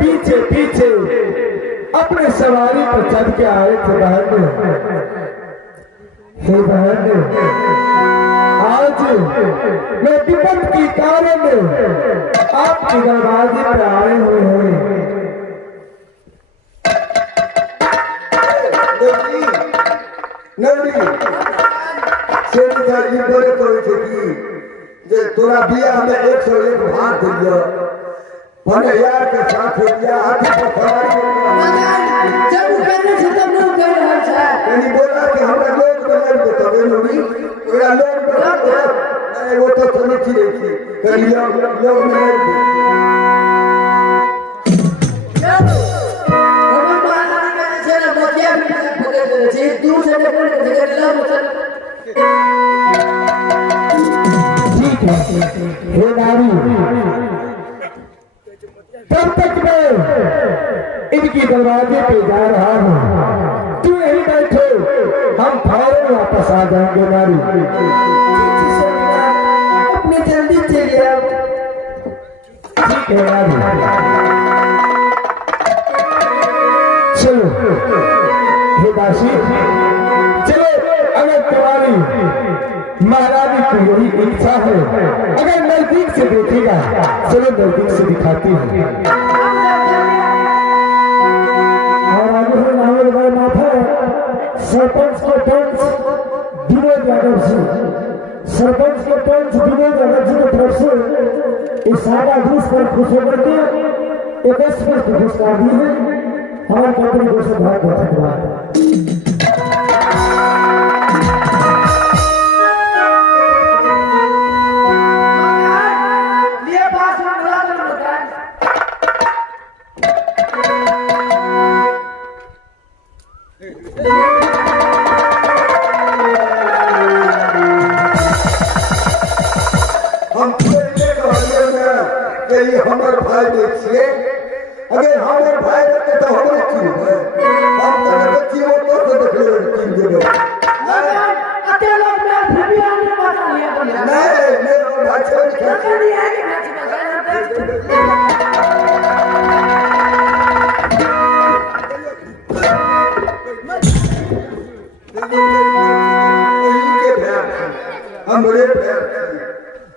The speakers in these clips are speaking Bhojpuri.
पीछे पीछे अपने सवारी पर चढ़ के आए थे बहन। हे बहन, आज मैं विपद की कारण आपके दरवाजे पर आए हुए हैं। तोरा बिया में 101 भाग दिया भने यार के साथ दिया हाथी पर सवारी जब कहने से तब लोग कह रहा है यानी बोला कि हमरा लोग बदल दे तबे लोगी ओरा लोग बदल दे वो तो समझी रही थी करिया लोग में हम बाहर कहने से ना बचिया पकड़ से दूर से पकड़ के जगह ला हे नारी, तब तक मैं इनकी दरवाजे पे जा रहा हूँ, तू यही बैठो, हम फौरन वापस आ जाएंगे नारी। अपने जल्दी चले आओ। ठीक है नारी, चलो हे दासी, चलो। अगर तुम्हारी महारानी की यही इच्छा है, अगर नजदीक से देखेगा, चलो नजदीक से दिखाती हूँ। सरपंच के पंच विनोद यादव जी, सरपंच के पंच विनोद यादव जी की तरफ से इस सारा घूस पर खुश होकर के एक स्पष्ट घोषणा दी है। हमारे कंपनी को से बहुत बहुत धन्यवाद। हमारे भाई देखिए, अगर हमारे भाई रहते तो हमारे क्यों है? हम तो बच्ची वो तो देख ले तीन जगह। अते लोग मैं फिर भी आने वाला नहीं। नहीं मेरे भाई छोड़ नहीं है कि मैं हमरे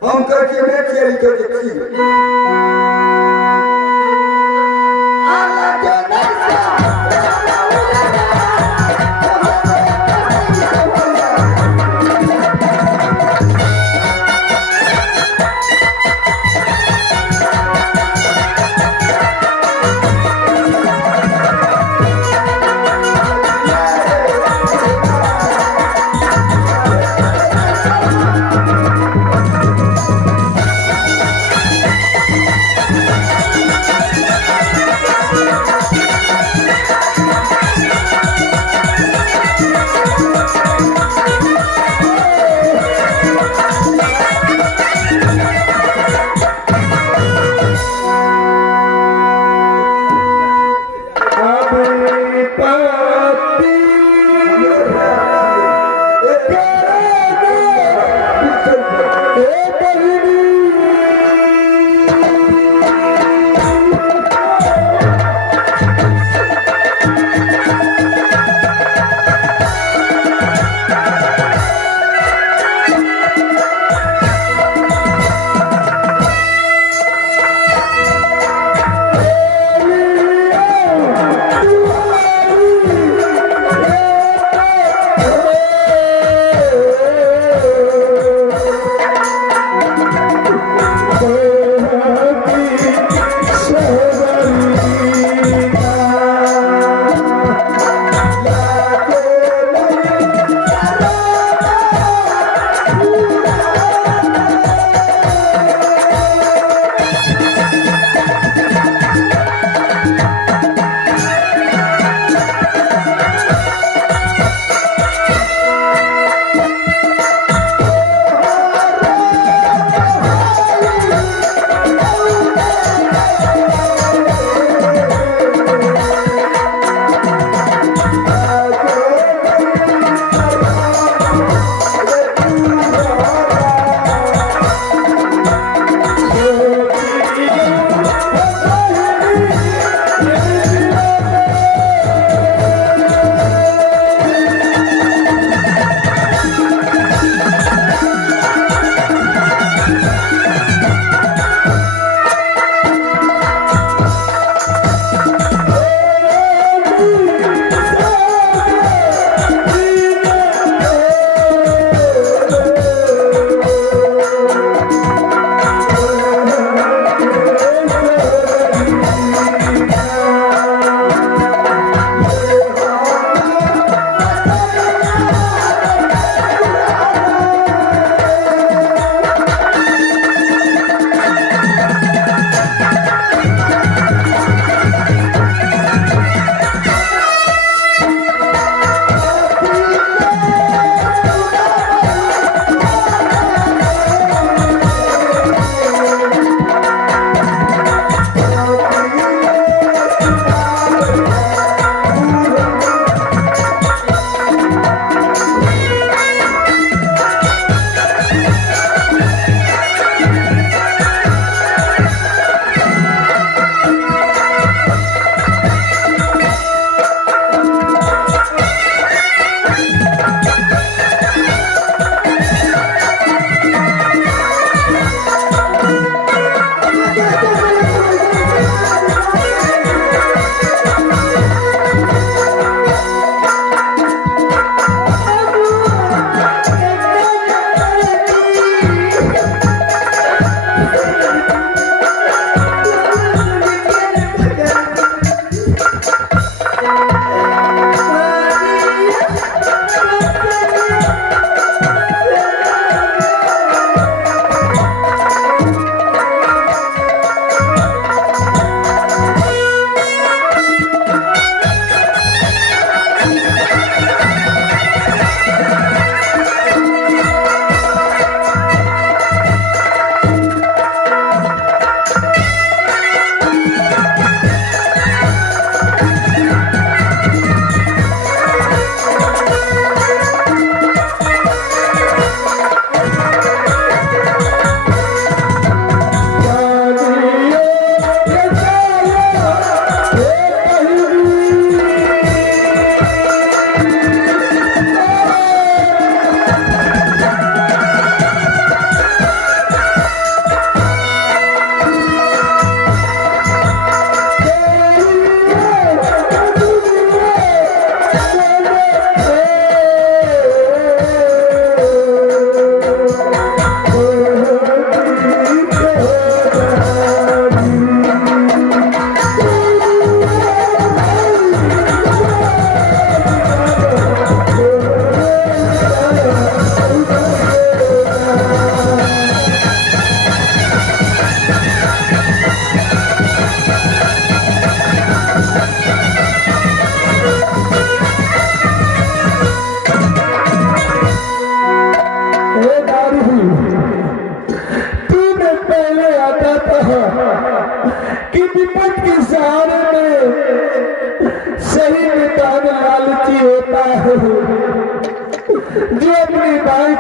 हम करके मैं चली तो देखी आला जो नहीं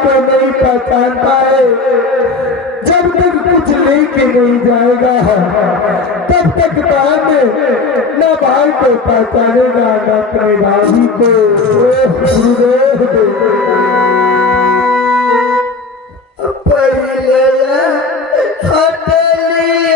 को नहीं पहचान पाए, जब तक कुछ लेके नहीं जाएगा तब तक बाद न भाई को पहचानेगा न अपने भाभी को। गुरुदेव पहले हटलिए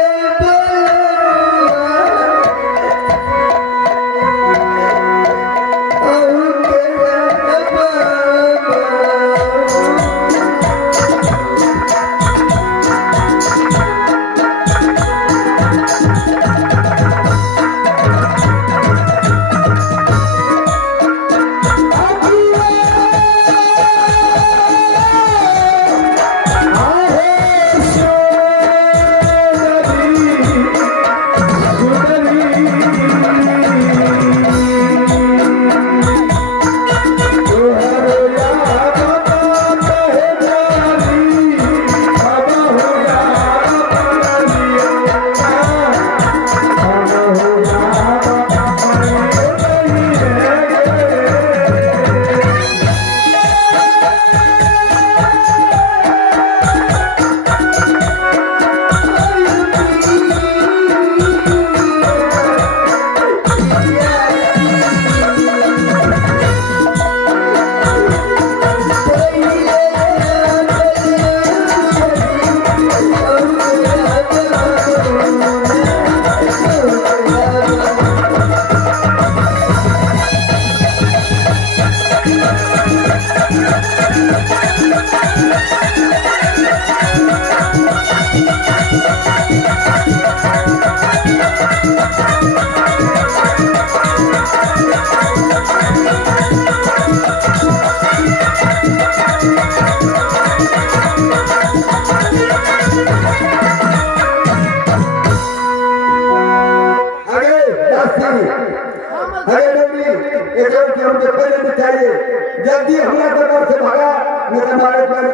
जल्दी हमरा दरबार से भागा, नहीं तो हमारे पास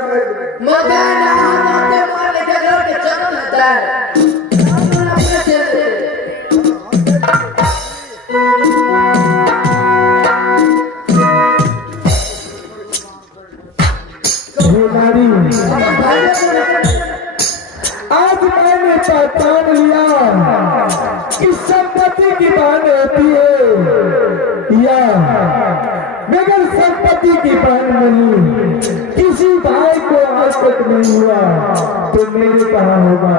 मकान आते मार के घर के चल लेता है। आज मैंने पहचान लिया कि संपत्ति की बहन होती है या मगर संपत्ति की बहन नहीं। किसी भाई को आज तक नहीं हुआ तो मेरे कहाँ होगा।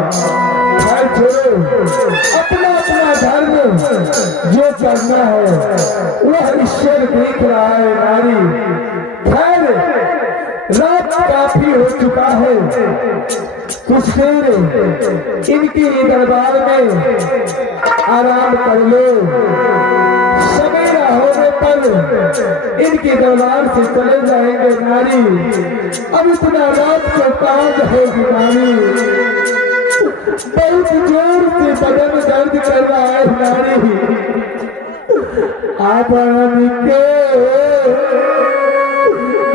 भाई छोड़ो, अपना अपना धर्म जो करना है वह ईश्वर देख रहा है। नारी खैर रात काफी हो चुका है, कुछ देर इनके दरबार में आराम कर लो। सवेरा होने पर इनके दरबार से चले जाएंगे। नारी अब इतना रात को कहाँ जाएगी। नारी बहुत जोर से बदन दर्द कर रहा है। नारी आप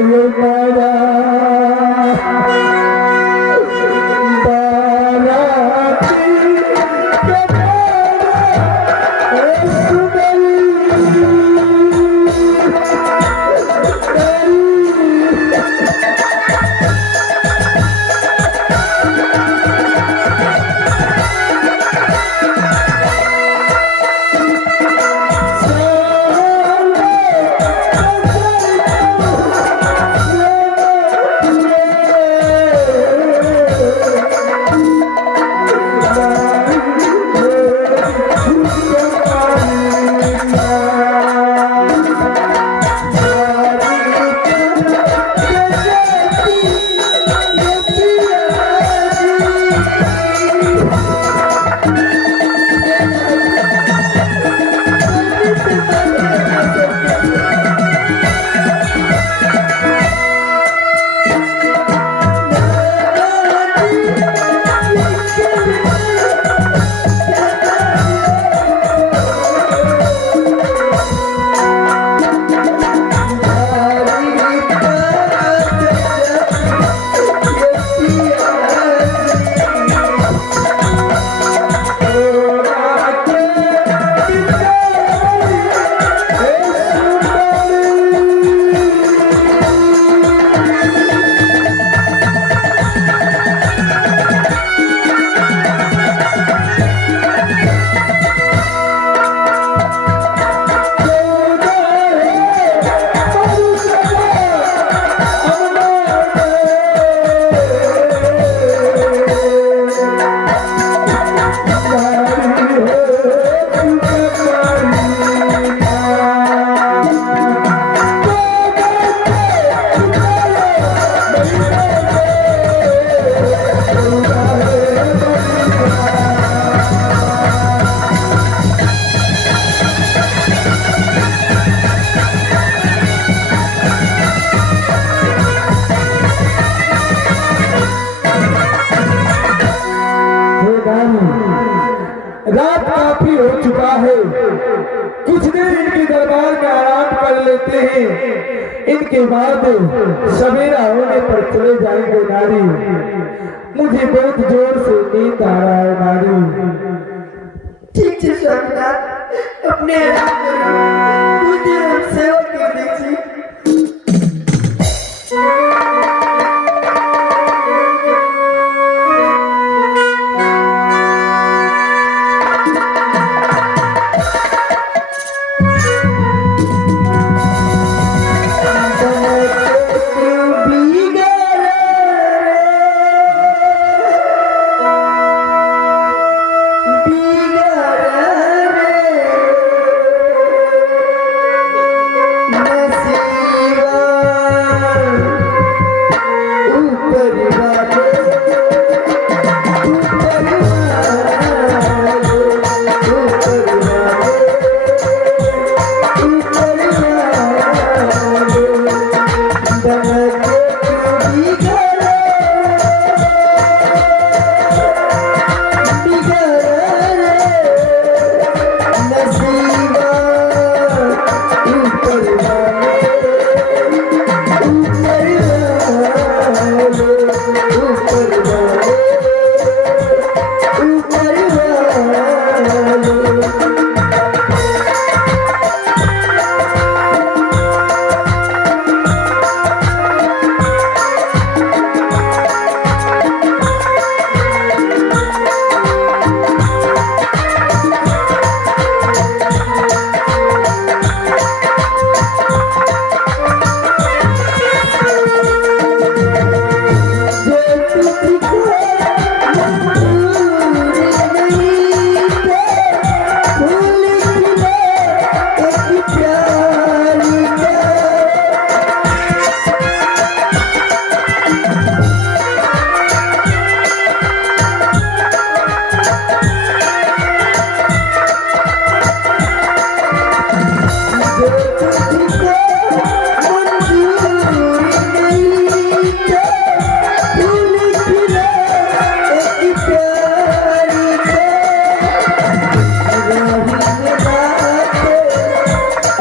ये मारा है, कुछ देर इनके दरबार में आराम कर लेते हैं, इनके बाद सवेरा होने पर चले जाएंगे नारी। मुझे बहुत जोर से नींद आ रहा है नारी। ठीक है स्वामीनाथ, अपने आराम करो, मुझे हम सेवा कर दीजिए।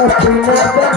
अपना